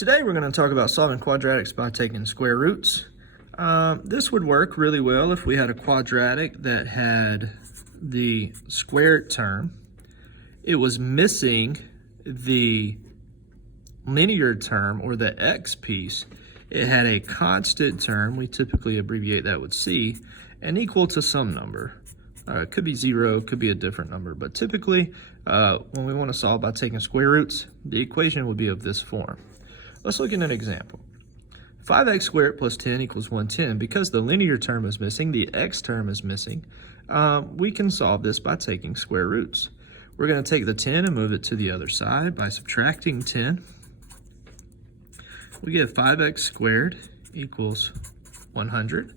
Today we're going to talk about solving quadratics by taking square roots. This would work really well if we had a quadratic that had the squared term. It was missing the linear term or the x piece. It had a constant term, we typically abbreviate that with c, and equal to some number. It could be 0, could be a different number, but typically when we want to solve by taking square roots, the equation would be of this form. Let's look at an example. 5x squared plus 10 equals 110. Because the linear term is missing, the x term is missing, we can solve this by taking square roots. We're going to take the 10 and move it to the other side by subtracting 10. We get 5x squared equals 100.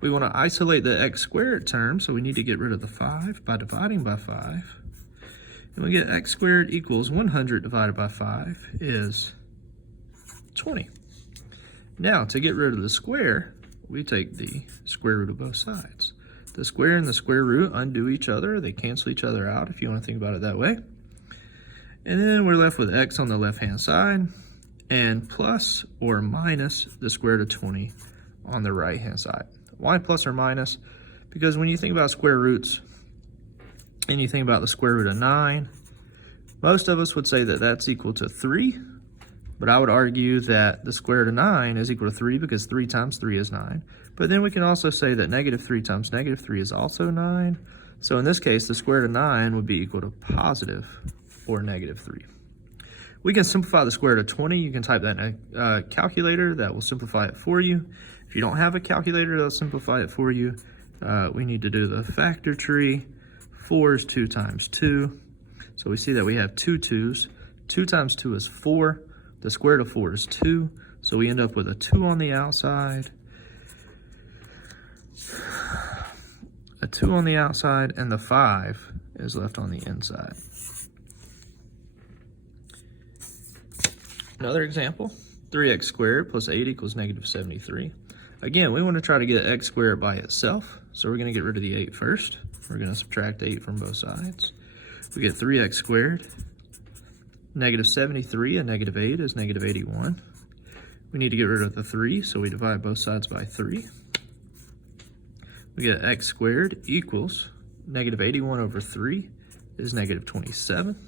We want to isolate the x squared term, so we need to get rid of the 5 by dividing by 5. And we get x squared equals 100 divided by 5 is 20. Now, to get rid of the square, we take the square root of both sides. The square and the square root undo each other. They cancel each other out if you want to think about it that way. And then we're left with x on the left-hand side and plus or minus the square root of 20 on the right-hand side. Why plus or minus? Because when you think about square roots and you think about the square root of 9, most of us would say that that's equal to 3. But I would argue that the square root of 9 is equal to 3 because 3 times 3 is 9. But then we can also say that negative 3 times negative 3 is also 9. So in this case, the square root of 9 would be equal to positive or negative 3. We can simplify the square root of 20. You can type that in a calculator. That will simplify it for you. If you don't have a calculator, that'll simplify it for you. We need to do the factor tree. 4 is 2 times 2. So we see that we have two 2's. 2 times 2 is 4. The square root of 4 is 2, so we end up with a 2 on the outside, a 2 on the outside, and the 5 is left on the inside. Another example, 3x squared plus 8 equals negative 73. Again, we want to try to get x squared by itself, so we're going to get rid of the 8 first. We're going to subtract 8 from both sides. We get 3x squared. Negative 73 and negative 8 is negative 81. We need to get rid of the 3, so we divide both sides by 3. We get x squared equals negative 81 over 3 is negative 27.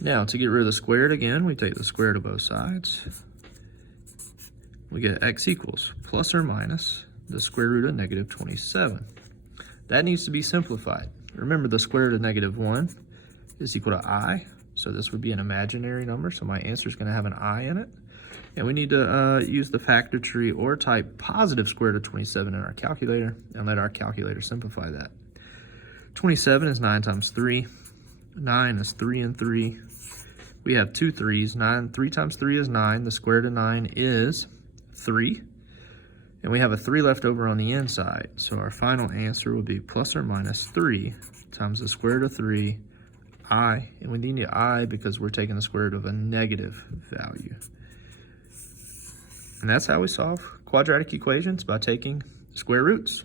Now, to get rid of the squared again, we take the square root of both sides. We get x equals plus or minus the square root of negative 27. That needs to be simplified. Remember, the square root of negative 1 is equal to I, so this would be an imaginary number, so my answer is going to have an I in it. And we need to use the factor tree or type positive square root of 27 in our calculator and let our calculator simplify that. 27 is 9 times 3. 9 is 3 and 3. We have two 3's. 3 times 3 is 9. The square root of 9 is 3. And we have a 3 left over on the inside, so our final answer will be plus or minus 3 times the square root of 3, I, and we need the I because we're taking the square root of a negative value. And that's how we solve quadratic equations, by taking square roots.